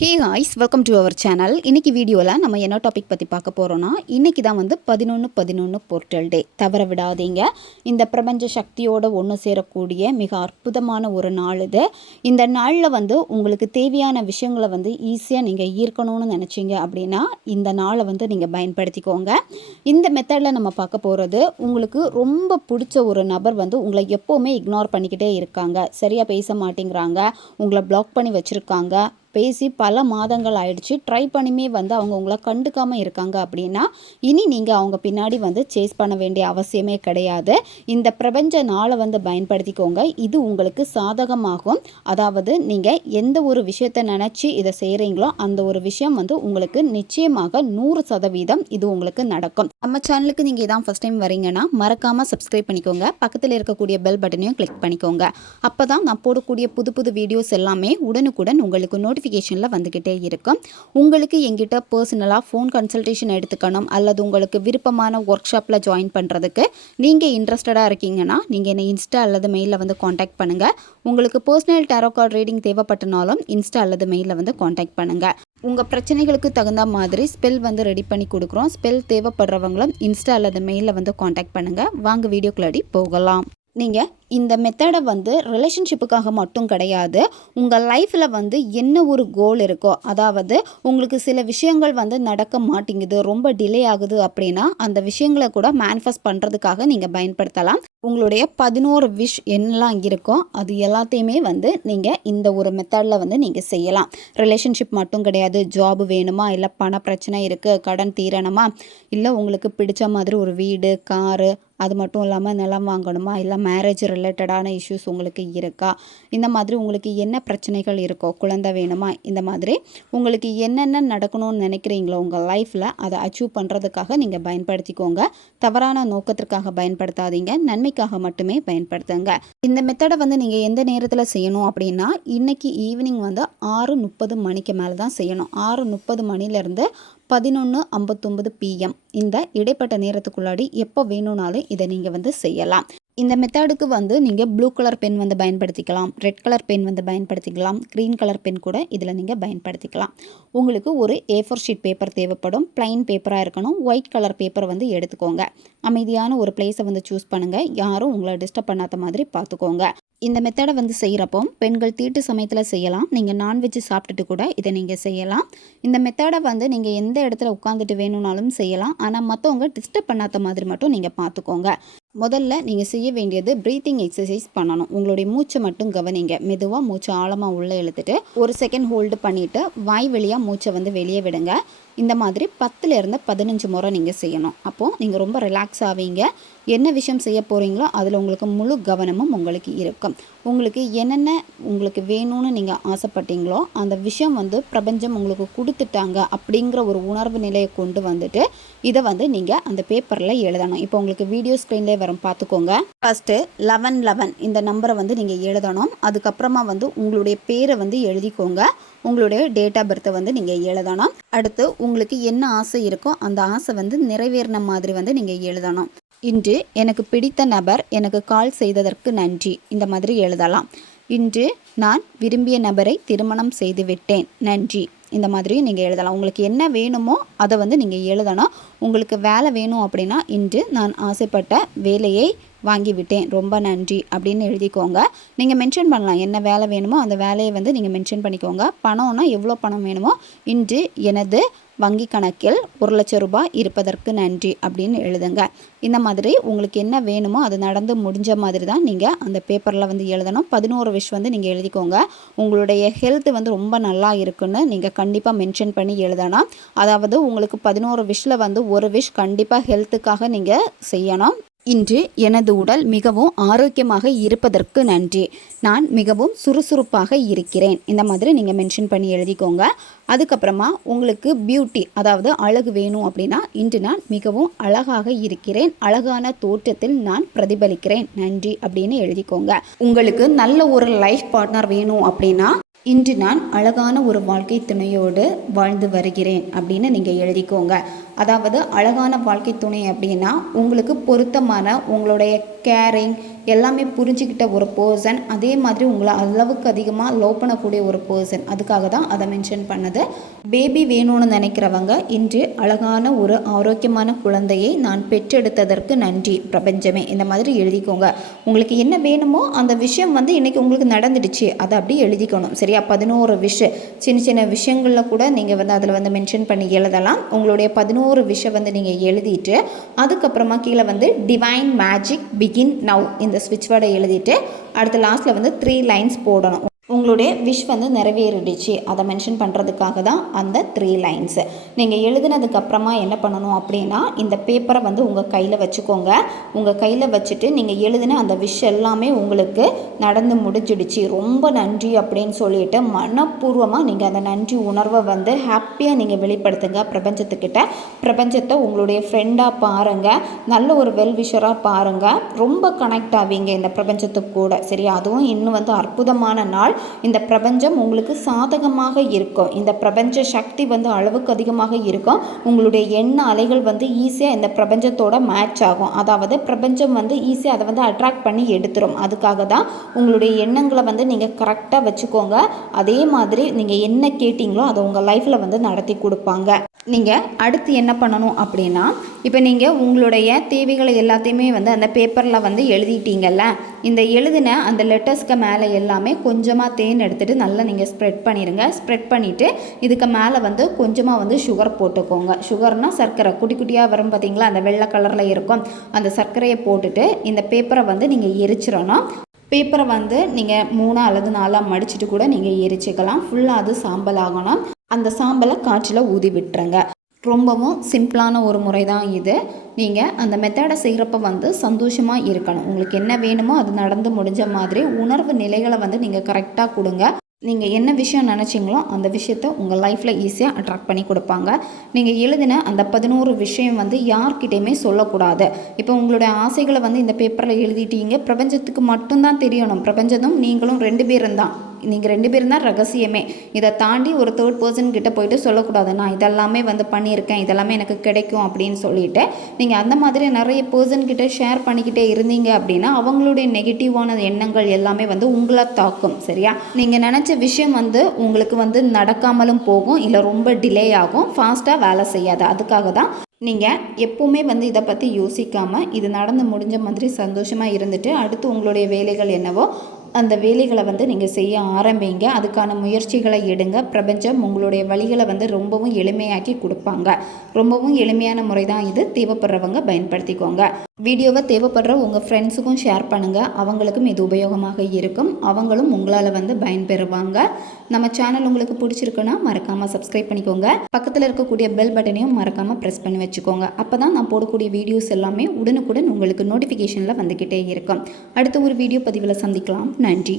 ஹே ஹாய்ஸ் welcome to our channel இன்றைக்கி வீடியோவில் நம்ம என்ன டாபிக் பற்றி பார்க்க போகிறோன்னா இன்றைக்கி தான் வந்து பதினொன்று பதினொன்று போர்ட்டல் டே தவற விடாதீங்க. இந்த பிரபஞ்ச சக்தியோடு ஒன்று சேரக்கூடிய மிக அற்புதமான ஒரு நாள் இது. இந்த நாளில் வந்து உங்களுக்கு தேவையான விஷயங்களை வந்து ஈஸியாக நீங்கள் ஈர்க்கணும்னு நினச்சிங்க அப்படின்னா இந்த நாளை வந்து நீங்கள் பயன்படுத்திக்கோங்க. இந்த மெத்தடில் நம்ம பார்க்க போகிறது உங்களுக்கு ரொம்ப பிடிச்ச ஒரு நபர் வந்து உங்களை எப்போவுமே இக்னோர் பண்ணிக்கிட்டே இருக்காங்க. சரியாக பேச மாட்டேங்கிறாங்க. உங்களை பிளாக் பண்ணி வச்சுருக்காங்க. பேசி பல மாதங்கள் ஆயிடுச்சு. ட்ரை பண்ணியுமே வந்து அவங்க உங்களை கண்டுக்காமல் இருக்காங்க அப்படின்னா இனி நீங்கள் அவங்க பின்னாடி வந்து சேஸ் பண்ண வேண்டிய அவசியமே கிடையாது. இந்த பிரபஞ்ச நாளை வந்து பயன்படுத்திக்கோங்க. இது உங்களுக்கு சாதகமாகும். அதாவது நீங்கள் எந்த ஒரு விஷயத்தை நினச்சி இதை செய்கிறீங்களோ அந்த ஒரு விஷயம் வந்து உங்களுக்கு நிச்சயமாக நூறு சதவீதம் இது உங்களுக்கு நடக்கும். நம்ம சேனலுக்கு நீங்கள் இதான் ஃபஸ்ட் டைம் வரீங்கன்னா மறக்காமல் சப்ஸ்கிரைப் பண்ணிக்கோங்க. பக்கத்தில் இருக்கக்கூடிய பெல் பட்டனையும் கிளிக் பண்ணிக்கோங்க. அப்போ தான் நான் போடக்கூடிய புது புது வீடியோஸ் எல்லாமே உடனுக்குடன் உங்களுக்கு நோட்டிஃபிகேஷனில் வந்துக்கிட்டே இருக்கும். உங்களுக்கு எங்கிட்ட பர்சனலாக ஃபோன் கன்சல்டேஷன் எடுத்துக்கணும் அல்லது உங்களுக்கு விருப்பமான ஒர்க் ஷாப்பில் ஜாயின் பண்ணுறதுக்கு நீங்கள் இன்ட்ரெஸ்டடாக இருக்கீங்கன்னா நீங்கள் என்னை இன்ஸ்டா அல்லது மெயிலில் வந்து காண்டாக்ட் பண்ணுங்கள் உங்களுக்கு பர்சனல் டேரோ கார்டு ரீடிங் தேவைப்பட்டனாலும் இன்ஸ்டா அல்லது மெயிலில் வந்து காண்டாக்ட் பண்ணுங்கள் உங்கள் பிரச்சனைகளுக்கு தகுந்த மாதிரி ஸ்பெல் வந்து ரெடி பண்ணி கொடுக்குறோம். ஸ்பெல் தேவைப்படுறவங்களும் இன்ஸ்டா அல்லது மெயிலில் வந்து காண்டாக்ட் பண்ணுங்கள் வாங்க வீடியோக்குள்ளாடி போகலாம். நீங்கள் இந்த மெத்தடை வந்து ரிலேஷன்ஷிப்புக்காக மட்டும் கிடையாது. உங்கள் லைஃப்பில் வந்து என்ன ஒரு கோல் இருக்கோ அதாவது உங்களுக்கு சில விஷயங்கள் வந்து நடக்க மாட்டேங்குது ரொம்ப டிலே ஆகுது அப்படின்னா அந்த விஷயங்களை கூட மேனிஃபெஸ்ட் பண்ணுறதுக்காக நீங்கள் பயன்படுத்தலாம். உங்களுடைய பதினோரு விஷ் என்னெல்லாம் இருக்கோ அது எல்லாத்தையுமே வந்து நீங்கள் இந்த ஒரு மெத்தடில் வந்து நீங்கள் செய்யலாம். ரிலேஷன்ஷிப் மட்டும் கிடையாது. ஜாப் வேணுமா? இல்லை பண பிரச்சனை இருக்குது கடன் தீரணுமா? இல்லை உங்களுக்கு பிடிச்ச மாதிரி ஒரு வீடு காரு அது மட்டும் இல்லாமல் நிலம் வாங்கணுமா? இல்லை மேரேஜ் ரிலேட்டடான இஷ்யூஸ் உங்களுக்கு இருக்கா? இந்த மாதிரி உங்களுக்கு என்ன பிரச்சனைகள் இருக்கோ? குழந்தை வேணுமா? இந்த மாதிரி உங்களுக்கு என்னென்ன நடக்கணும்னு நினைக்கிறீங்களோ உங்கள் லைஃப்பில் அதை அச்சீவ் பண்ணுறதுக்காக நீங்கள் பயன்படுத்திக்கோங்க. தவறான நோக்கத்திற்காக பயன்படுத்தாதீங்க. நன்மைக்காக மட்டுமே பயன்படுத்துங்க. இந்த மெத்தடை வந்து நீங்கள் எந்த நேரத்தில் செய்யணும் அப்படின்னா இன்றைக்கி ஈவினிங் வந்து ஆறு முப்பது மணிக்கு மேலே தான் செய்யணும். ஆறு முப்பது மணிலேருந்து பதினொன்று ஐம்பத்தொம்பது பிஎம் இந்த இடைப்பட்ட நேரத்துக்குள்ளாடி எப்போ வேணும்னாலும் இதை நீங்கள் வந்து செய்யலாம். இந்த மெத்தடுக்கு வந்து நீங்கள் ப்ளூ கலர் பென் வந்து பயன்படுத்திக்கலாம் ரெட் கலர் பென் வந்து பயன்படுத்திக்கலாம் க்ரீன் கலர் பென் கூட இதில் நீங்கள் பயன்படுத்திக்கலாம். உங்களுக்கு ஒரு ஏ ஃபோர் ஷீட் பேப்பர் தேவைப்படும் ப்ளைன் பேப்பராக இருக்கணும் ஒயிட் கலர் பேப்பர் வந்து எடுத்துக்கோங்க. அமைதியான ஒரு பிளேஸை வந்து சூஸ் பண்ணுங்கள் யாரும் உங்களை டிஸ்டர்ப் பண்ணாத மாதிரி பார்த்துக்கோங்க. இந்த மெத்தடை வந்து செய்கிறப்போ பெண்கள் தீட்டு சமயத்தில் செய்யலாம். நீங்கள் நான்வெஜ் சாப்பிட்டுட்டு கூட இதை நீங்கள் செய்யலாம். இந்த மெத்தடை வந்து நீங்கள் எந்த இடத்துல உட்காந்துட்டு வேணும்னாலும் செய்யலாம். ஆனால் மற்றவங்க டிஸ்டர்ப் பண்ணாத மாதிரி மட்டும் நீங்கள் பார்த்துக்கோங்க. முதல்ல நீங்கள் செய்ய வேண்டியது ப்ரீத்திங் எக்ஸசைஸ் பண்ணணும். உங்களுடைய மூச்சை மட்டும் கவனிங்க. மெதுவாக மூச்சை ஆழமாக உள்ளே இழுத்துட்டு ஒரு செகண்ட் ஹோல்டு பண்ணிவிட்டு வாய் வழியாக மூச்சை வந்து வெளியே விடுங்க. இந்த மாதிரி பத்துலேருந்து பதினஞ்சு முறை நீங்கள் செய்யணும். அப்போது நீங்கள் ரொம்ப ரிலாக்ஸ் ஆவீங்க. என்ன விஷயம் செய்ய போகிறீங்களோ அதில் உங்களுக்கு முழு கவனமும் உங்களுக்கு இருக்கும். உங்களுக்கு என்னென்ன உங்களுக்கு வேணும்னு நீங்கள் ஆசைப்பட்டீங்களோ அந்த விஷயம் வந்து பிரபஞ்சம் உங்களுக்கு கொடுத்துட்டாங்க அப்படிங்கிற ஒரு உணர்வு நிலையை கொண்டு வந்துட்டு இதை வந்து நீங்கள் அந்த பேப்பரில் எழுதணும். இப்போ உங்களுக்கு வீடியோ ஸ்க்ரீன்லேயே வரும் பார்த்துக்கோங்க. ஃபஸ்ட்டு லெவன் லெவன் இந்த நம்பரை வந்து நீங்கள் எழுதணும். அதுக்கப்புறமா வந்து உங்களுடைய பேரை வந்து எழுதிக்கோங்க. உங்களுடைய டேட் ஆஃப் பர்த்தை வந்து நீங்கள் எழுதணும். அடுத்து உங்களுக்கு என்ன ஆசை இருக்கோ அந்த ஆசை வந்து நிறைவேறின மாதிரி வந்து நீங்கள் எழுதணும். இன்று எனக்கு பிடித்த நபர் எனக்கு கால் செய்ததற்கு நன்றி. இந்த மாதிரி எழுதலாம். இன்று நான் விரும்பிய நபரை திருமணம் செய்து விட்டேன் நன்றி. இந்த மாதிரியும் நீங்கள் எழுதலாம். உங்களுக்கு என்ன வேணுமோ அதை வந்து நீங்கள் எழுதணும். உங்களுக்கு வேலை வேணும் அப்படின்னா இன்று நான் ஆசைப்பட்ட வேலையை வாங்கிவிட்டேன். ரொம்ப நன்றி அப்படின்னு எழுதிக்கோங்க. நீங்கள் மென்ஷன் பண்ணலாம். என்ன வேலை வேணுமோ அந்த வேலையை வந்து நீங்கள் மென்ஷன் பண்ணிக்கோங்க. பணம்னா எவ்வளோ பணம் வேணுமோ? இன்று எனது வங்கி கணக்கில் ஒரு லட்சம் ரூபாய் இருப்பதற்கு நன்றி அப்படின்னு எழுதுங்க. இந்த மாதிரி உங்களுக்கு என்ன வேணுமோ அது நடந்து முடிஞ்ச மாதிரி தான் நீங்கள் அந்த பேப்பரில் வந்து எழுதணும். பதினோரு விஷ் வந்து நீங்கள் எழுதிக்கோங்க. உங்களுடைய ஹெல்த் வந்து ரொம்ப நல்லா இருக்குன்னு நீங்கள் கண்டிப்பாக மென்ஷன் பண்ணி எழுதணும். அதாவது உங்களுக்கு பதினோரு விஷில் வந்து ஒரு விஷ் கண்டிப்பாக ஹெல்த்துக்காக நீங்கள் செய்யணும். இன்று எனது உடல் மிகவும் ஆரோக்கியமாக இருப்பதற்கு நன்றி. நான் மிகவும் சுறுசுறுப்பாக இருக்கிறேன். இந்த மாதிரி நீங்கள் மென்ஷன் பண்ணி எழுதிக்கோங்க. அதுக்கப்புறமா உங்களுக்கு பியூட்டி அதாவது அழகு வேணும் அப்படின்னா இன்று நான் மிகவும் அழகாக இருக்கிறேன். அழகான தோற்றத்தில் நான் பிரதிபலிக்கிறேன். நன்றி அப்படின்னு எழுதிக்கோங்க. உங்களுக்கு நல்ல ஒரு லைஃப் பார்ட்னர் வேணும் அப்படின்னா இன்று நான் அழகான ஒரு வாழ்க்கை துணையோடு வாழ்ந்து வருகிறேன் அப்படின்னு நீங்கள் எழுதிக்கோங்க. அதாவது அழகான வாழ்க்கை துணை அப்படின்னா உங்களுக்கு பொருத்தமான உங்களுடைய கேரிங் எல்லாமே புரிஞ்சுக்கிட்ட ஒரு பர்சன் அதே மாதிரி உங்களை அளவுக்கு அதிகமாக லவ் பண்ணக்கூடிய ஒரு பர்சன் அதுக்காக தான் அதை மென்ஷன் பண்ணது. பேபி வேணும்னு நினைக்கிறவங்க இன்று அழகான ஒரு ஆரோக்கியமான குழந்தையை நான் பெற்றெடுத்ததற்கு நன்றி. பிரபஞ்சமே இந்த மாதிரி எழுதிக்கோங்க. உங்களுக்கு என்ன வேணுமோ அந்த விஷயம் வந்து இன்றைக்கி உங்களுக்கு நடந்துடுச்சு. அதை அப்படியே எழுதிக்கணும். சரியா? பதினோரு விஷயம் சின்ன சின்ன விஷயங்களில் கூட நீங்கள் வந்து அதில் வந்து மென்ஷன் பண்ணி எழுதலாம். உங்களுடைய பதினோரு விஷயம் வந்து நீங்கள் எழுதிட்டு அதுக்கப்புறமா கீழே வந்து டிவைன் மேஜிக் பிகின் நவ் இந்த ஸ்விட்ச் வேர்டை எழுதிட்டு அடுத்த லாஸ்ட்டில் வந்து த்ரீ லைன்ஸ் போடணும். உங்களுடைய விஷ் வந்து நிறைவேறிடுச்சு. அதை மென்ஷன் பண்ணுறதுக்காக தான் அந்த த்ரீ லைன்ஸு நீங்கள் எழுதுனதுக்கப்புறமா என்ன பண்ணணும் அப்படின்னா இந்த பேப்பரை வந்து உங்கள் கையில் வச்சுக்கோங்க. உங்கள் கையில் வச்சுட்டு நீங்கள் எழுதின அந்த விஷ் எல்லாமே உங்களுக்கு நடந்து முடிஞ்சிடுச்சு. ரொம்ப நன்றி அப்படின்னு சொல்லிட்டு மனப்பூர்வமாக நீங்கள் அந்த நன்றி உணர்வை வந்து ஹாப்பியாக நீங்கள் வெளிப்படுத்துங்க பிரபஞ்சத்துக்கிட்ட. பிரபஞ்சத்தை உங்களுடைய ஃப்ரெண்டாக பாருங்கள் நல்ல ஒரு வெல் விஷராக பாருங்கள் ரொம்ப கனெக்ட் ஆவீங்க இந்த பிரபஞ்சத்துக்கு கூட. சரி அதுவும் இன்னும் வந்து அற்புதமான நாள். இந்த பிரபஞ்சம் உங்களுக்கு சாதகமாக இருக்கும். இந்த பிரபஞ்ச சக்தி வந்து அளவுக்கு அதிகமாக இருக்கும். உங்களுடைய எண்ண அலைகள் வந்து ஈஸியாக இந்த பிரபஞ்சத்தோட மேட்ச் ஆகும். அதாவது பிரபஞ்சம் வந்து ஈஸியாக அதை வந்து அட்ராக்ட் பண்ணி எடுத்துரும். அதுக்காக தான் உங்களுடைய எண்ணங்களை வந்து நீங்கள் கரெக்டாக வச்சுக்கோங்க. அதே மாதிரி நீங்கள் என்ன கேட்டிங்களோ அதை உங்கள் லைஃப்பில் வந்து நடத்தி கொடுப்பாங்க. நீங்கள் அடுத்து என்ன பண்ணணும் அப்படின்னா இப்போ நீங்கள் உங்களுடைய தேவைகளை எல்லாத்தையுமே வந்து அந்த பேப்பரில் வந்து எழுதிட்டீங்கல்ல? இந்த எழுதின அந்த லெட்டர்ஸ்க்கு மேலே எல்லாமே கொஞ்சமாக கொஞ்சமாக தேன் எடுத்துகிட்டு நல்லா நீங்கள் ஸ்ப்ரெட் பண்ணிடுங்க ஸ்ப்ரெட் பண்ணிவிட்டு இதுக்கு மேலே வந்து கொஞ்சமாக வந்து சுகர் போட்டுக்கோங்க. சுகர்னால் சர்க்கரை. குட்டி குட்டியாக வரும் பார்த்தீங்களா அந்த வெள்ளை கலரில் இருக்கும். அந்த சர்க்கரையை போட்டுட்டு இந்த பேப்பரை வந்து நீங்கள் எரிச்சிடணும். பேப்பரை வந்து நீங்கள் மூணாக அல்லது நாலாக மடிச்சுட்டு கூட நீங்கள் எரிச்சிக்கலாம். ஃபுல்லாக அது சாம்பல் ஆகணும். அந்த சாம்பலை காற்றில் ஊதி விட்டுருங்க. ரொம்பவும் சிம்பிளான ஒரு முறை தான் இது. நீங்கள் அந்த மெத்தடை செய்கிறப்ப வந்து சந்தோஷமாக இருக்கணும். உங்களுக்கு என்ன வேணுமோ அது நடந்து முடிஞ்ச மாதிரி உணர்வு நிலைகளை வந்து நீங்கள் கரெக்டாக கொடுங்க. நீங்கள் என்ன விஷயம் நினச்சிங்களோ அந்த விஷயத்த உங்கள் லைஃப்பில் ஈஸியாக அட்ராக்ட் பண்ணி கொடுப்பாங்க. நீங்கள் எழுதின அந்த பதினோரு விஷயம் வந்து யார்கிட்டையுமே சொல்லக்கூடாது. இப்போ உங்களுடைய ஆசைகளை வந்து இந்த பேப்பரில் எழுதிட்டீங்க. பிரபஞ்சத்துக்கு மட்டும்தான் தெரியணும். பிரபஞ்சத்தும் நீங்களும் ரெண்டு பேரும் தான். நீங்கள் ரெண்டு பேரும் தான் ரகசியமே. இதை தாண்டி ஒரு தேர்ட் பர்சன் கிட்ட போயிட்டு சொல்லக்கூடாது. நான் இதெல்லாமே வந்து பண்ணியிருக்கேன். இதெல்லாமே எனக்கு கிடைக்கும் அப்படின்னு சொல்லிட்டு நீங்கள் அந்த மாதிரி நிறைய பர்சன் கிட்ட ஷேர் பண்ணிக்கிட்டே இருந்தீங்க அப்படின்னா அவங்களுடைய நெகட்டிவான எண்ணங்கள் எல்லாமே வந்து உங்களை தாக்கும் சரியா? நீங்கள் நினச்ச விஷயம் வந்து உங்களுக்கு வந்து நடக்காமலும் போகும் இல்லை ரொம்ப டிலே ஆகும். ஃபாஸ்ட்டாக வேலை செய்யாது. அதுக்காக தான் நீங்கள் எப்போவுமே வந்து இதை பற்றி யோசிக்காமல் இது நடந்து முடிஞ்ச மாதிரி சந்தோஷமாக இருந்துட்டு அடுத்து உங்களுடைய வேலைகள் என்னவோ அந்த வேலைகளை வந்து நீங்கள் செய்ய ஆரம்பிங்க. அதுக்கான முயற்சிகளை எடுங்க. பிரபஞ்சம் உங்களுடைய வழிகளை வந்து ரொம்பவும் எளிமையாக்கி கொடுப்பாங்க. ரொம்பவும் எளிமையான முறை தான் இது. தேவைப்படுறவங்க பயன்படுத்திக்கோங்க. வீடியோவை தேவைப்படுற உங்கள் ஃப்ரெண்ட்ஸுக்கும் ஷேர் பண்ணுங்கள் அவங்களுக்கும் இது உபயோகமாக இருக்கும். அவங்களும் உங்களால் வந்து பயன்பெறுவாங்க நம்ம சேனல் உங்களுக்கு பிடிச்சிருக்குன்னா மறக்காமல் சப்ஸ்கிரைப் பண்ணிக்கோங்க. பக்கத்தில் இருக்கக்கூடிய பெல் பட்டனையும் மறக்காமல் ப்ரெஸ் பண்ணி வச்சுக்கோங்க. அப்போ தான் நான் போடக்கூடிய வீடியோஸ் எல்லாமே உடனுக்குடன் உங்களுக்கு நோட்டிஃபிகேஷனில் வந்துக்கிட்டே இருக்கும். அடுத்த ஒரு வீடியோ பதிவில் சந்திக்கலாம். நன்றி.